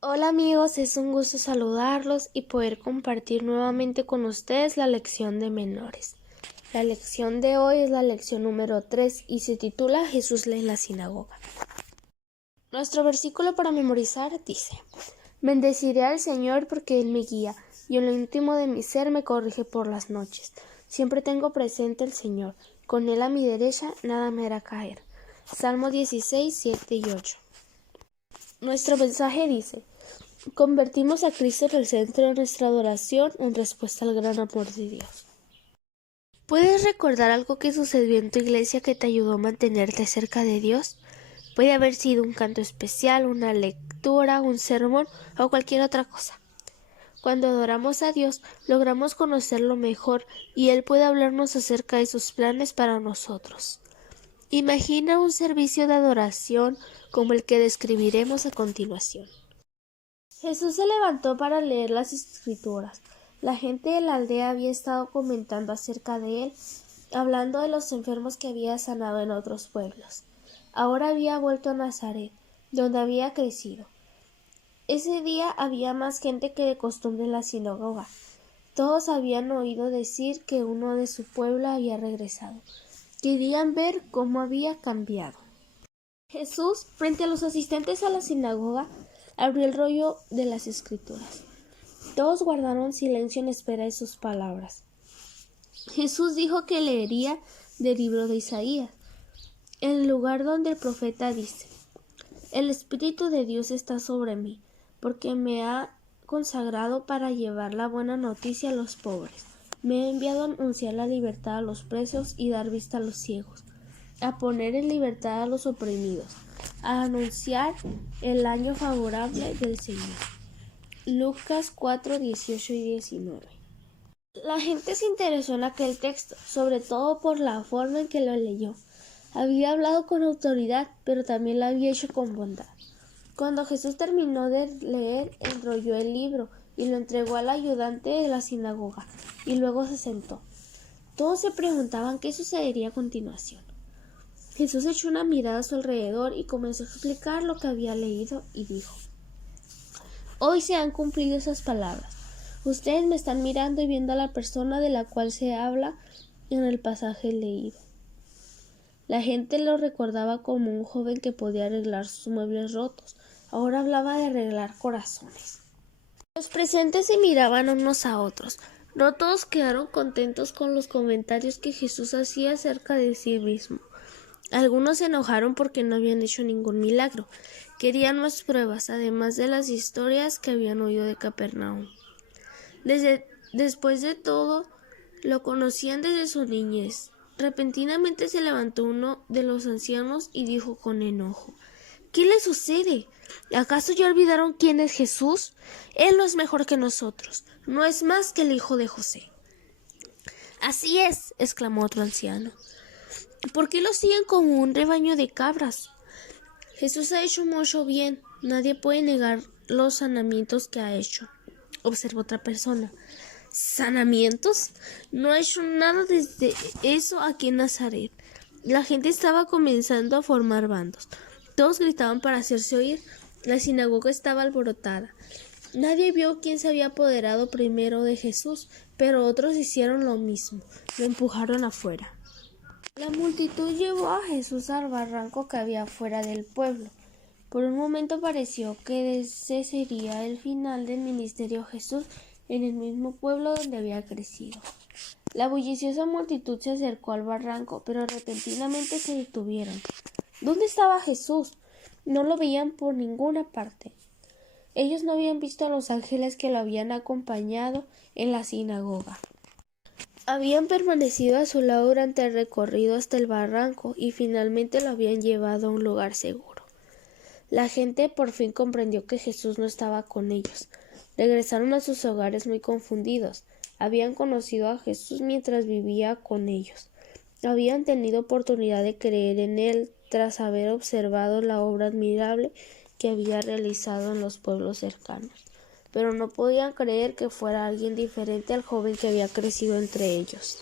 Hola amigos, es un gusto saludarlos y poder compartir nuevamente con ustedes la lección de menores. La lección de hoy es la lección número 3 y se titula Jesús lee en la sinagoga. Nuestro versículo para memorizar dice: Bendeciré al Señor porque Él me guía y en lo íntimo de mi ser me corrige por las noches. Siempre tengo presente el Señor, con Él a mi derecha nada me hará caer. Salmo 16, 7 y 8. Nuestro mensaje dice: convertimos a Cristo en el centro de nuestra adoración en respuesta al gran amor de Dios. ¿Puedes recordar algo que sucedió en tu iglesia que te ayudó a mantenerte cerca de Dios? Puede haber sido un canto especial, una lectura, un sermón o cualquier otra cosa. Cuando adoramos a Dios, logramos conocerlo mejor y Él puede hablarnos acerca de sus planes para nosotros. Imagina un servicio de adoración como el que describiremos a continuación. Jesús se levantó para leer las Escrituras. La gente de la aldea había estado comentando acerca de él, hablando de los enfermos que había sanado en otros pueblos. Ahora había vuelto a Nazaret, donde había crecido. Ese día había más gente que de costumbre en la sinagoga. Todos habían oído decir que uno de su pueblo había regresado. Querían ver cómo había cambiado. Jesús, frente a los asistentes a la sinagoga, abrió el rollo de las Escrituras. Todos guardaron silencio en espera de sus palabras. Jesús dijo que leería del libro de Isaías, en el lugar donde el profeta dice: El Espíritu de Dios está sobre mí, porque me ha consagrado para llevar la buena noticia a los pobres. Me ha enviado a anunciar la libertad a los presos y dar vista a los ciegos, a poner en libertad a los oprimidos, a anunciar el año favorable del Señor. Lucas 4, 18 y 19. La gente se interesó en aquel texto, sobre todo por la forma en que lo leyó. Había hablado con autoridad, pero también lo había hecho con bondad. Cuando Jesús terminó de leer, enrolló el libro y lo entregó al ayudante de la sinagoga, y luego se sentó. Todos se preguntaban qué sucedería a continuación. Jesús echó una mirada a su alrededor y comenzó a explicar lo que había leído y dijo: Hoy se han cumplido esas palabras. Ustedes me están mirando y viendo a la persona de la cual se habla en el pasaje leído. La gente lo recordaba como un joven que podía arreglar sus muebles rotos. Ahora hablaba de arreglar corazones. Los presentes se miraban unos a otros. No todos quedaron contentos con los comentarios que Jesús hacía acerca de sí mismo. Algunos se enojaron porque no habían hecho ningún milagro. Querían más pruebas, además de las historias que habían oído de Capernaum. Después de todo, lo conocían desde su niñez. Repentinamente se levantó uno de los ancianos y dijo con enojo: ¿Qué le sucede? ¿Acaso ya olvidaron quién es Jesús? Él no es mejor que nosotros, no es más que el hijo de José. Así es, exclamó otro anciano. ¿Por qué lo siguen como un rebaño de cabras? Jesús ha hecho mucho bien, nadie puede negar los sanamientos que ha hecho, observó otra persona. ¿Sanamientos? No ha hecho nada desde eso aquí en Nazaret. La gente estaba comenzando a formar bandos. Todos gritaban para hacerse oír. La sinagoga estaba alborotada. Nadie vio quién se había apoderado primero de Jesús, pero otros hicieron lo mismo. Lo empujaron afuera. La multitud llevó a Jesús al barranco que había fuera del pueblo. Por un momento pareció que ese sería el final del ministerio de Jesús en el mismo pueblo donde había crecido. La bulliciosa multitud se acercó al barranco, pero repentinamente se detuvieron. ¿Dónde estaba Jesús? No lo veían por ninguna parte. Ellos no habían visto a los ángeles que lo habían acompañado en la sinagoga. Habían permanecido a su lado durante el recorrido hasta el barranco y finalmente lo habían llevado a un lugar seguro. La gente por fin comprendió que Jesús no estaba con ellos. Regresaron a sus hogares muy confundidos. Habían conocido a Jesús mientras vivía con ellos. Habían tenido oportunidad de creer en él tras haber observado la obra admirable que había realizado en los pueblos cercanos, pero no podían creer que fuera alguien diferente al joven que había crecido entre ellos.